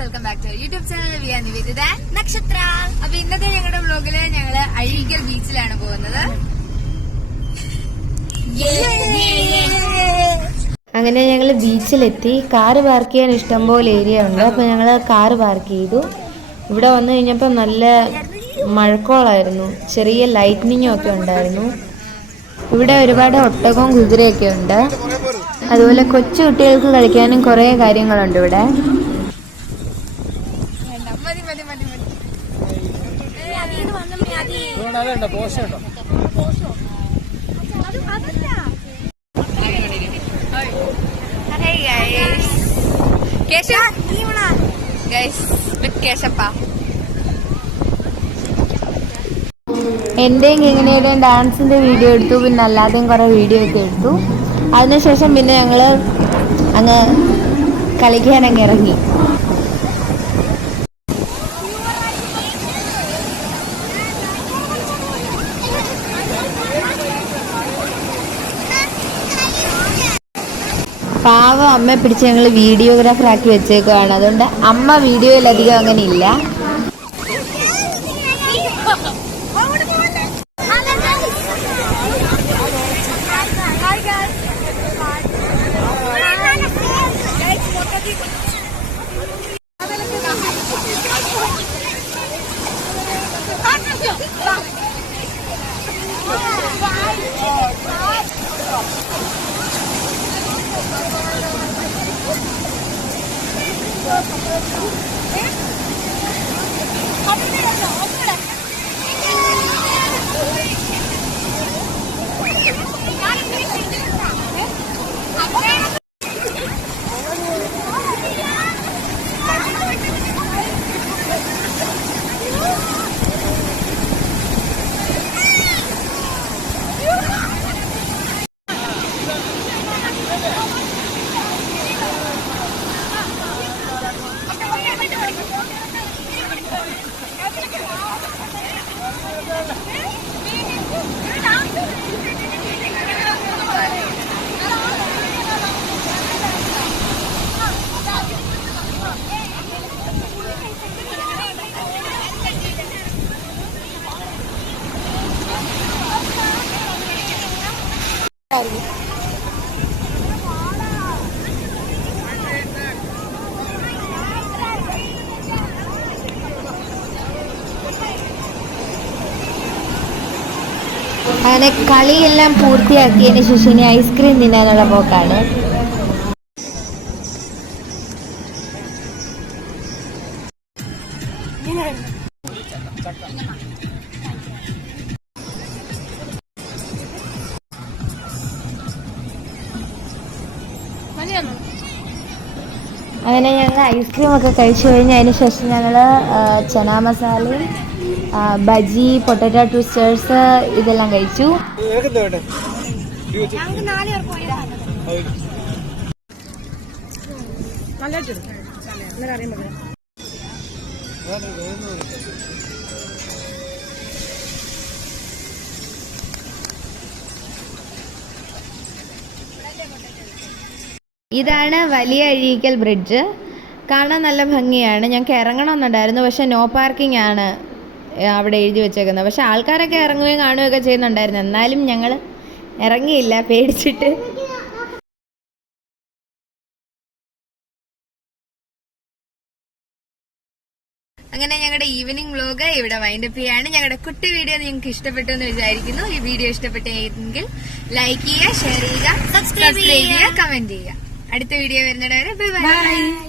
Welcome back to YouTube channel വിയ നിവേദിത നക്ഷത്ര. അപ്പൊ ഇന്നത്തെ ഞങ്ങളുടെ വ്ലോഗില് ഞങ്ങള് അഴീക്കൽ ബീച്ചിലാണ് പോകുന്നത്. അങ്ങനെ ഞങ്ങൾ ബീച്ചിലെത്തി. കാറ് പാർക്ക് ചെയ്യാൻ ഇഷ്ടംപോലെ ഏരിയ ഉണ്ട്. അപ്പോൾ ഞങ്ങൾ കാറ് പാർക്ക് ചെയ്തു. ഇവിടെ വന്നു കഴിഞ്ഞപ്പോൾ നല്ല മഴക്കോളായിരുന്നു, ചെറിയ ലൈറ്റ്നിങ്ങും ഒക്കെ ഉണ്ടായിരുന്നു. ഇവിടെ ഒരുപാട് ഒട്ടകവും കുതിരയൊക്കെ ഉണ്ട്. അതുപോലെ കൊച്ചു കുട്ടികൾക്ക് കളിക്കാനും കുറേ കാര്യങ്ങളുണ്ട് ഇവിടെ. എന്റെയും കിങ്ങിണിയുടെയും ഡാൻസിന്റെ വീഡിയോ എടുത്തു, പിന്നെ അല്ലാതെയും കുറെ വീഡിയോ ഒക്കെ എടുത്തു. അതിനുശേഷം പിന്നെ ഞങ്ങള് അങ്ങ് കളിക്കാനങ്ങ് ഇറങ്ങി. പാവം അമ്മയെ പിടിച്ച് ഞങ്ങൾ വീഡിയോഗ്രാഫർ ആക്കി വെച്ചേക്കുവാണ്. അതുകൊണ്ട് അമ്മ വീഡിയോയിലധികം അങ്ങനെ ഇല്ല. അങ്ങനെ കളിയെല്ലാം പൂർത്തിയാക്കിയതിന് ശേഷം ഇനി ഐസ്ക്രീം തിന്നാനുള്ള പോക്കാണ്. അങ്ങനെ ഞങ്ങൾ ഐസ്ക്രീം ഒക്കെ കഴിച്ചു കഴിഞ്ഞ് അതിന് ശേഷം ഞങ്ങൾ ചനാ മസാലയും ബജി, പൊട്ടാറ്റോ ട്വിസ്റ്റേഴ്സ് ഇതെല്ലാം കഴിച്ചു. ഇതാണ് വലിയ അഴീക്കൽ ബ്രിഡ്ജ്. കാണാൻ നല്ല ഭംഗിയാണ്. ഞങ്ങൾക്ക് ഇറങ്ങണമെന്നുണ്ടായിരുന്നു, പക്ഷെ നോ പാർക്കിംഗ് ആണ് അവിടെ എഴുതി വെച്ചേക്കുന്നത്. പക്ഷെ ആൾക്കാരൊക്കെ ഇറങ്ങുകയും കാണുകയൊക്കെ ചെയ്യുന്നുണ്ടായിരുന്നു. എന്നാലും ഞങ്ങൾ ഇറങ്ങിയില്ല, പേടിച്ചിട്ട്. അങ്ങനെ ഞങ്ങളുടെ ഈവനിങ് വ്ലോഗ് ഇവിടെ വൈൻഡപ്പ് ചെയ്യാണ്. ഞങ്ങളുടെ കുട്ടി വീഡിയോ നിങ്ങൾക്ക് ഇഷ്ടപ്പെട്ടു എന്ന് വിചാരിക്കുന്നു. ഈ വീഡിയോ ഇഷ്ടപ്പെട്ടെങ്കിൽ ലൈക്ക് ചെയ്യുക, ഷെയർ ചെയ്യുക, സബ്സ്ക്രൈബ് ചെയ്യുക, കമന്റ് ചെയ്യുക. അടുത്ത വീഡിയോ വരുന്നവരെ ബൈ ബൈ.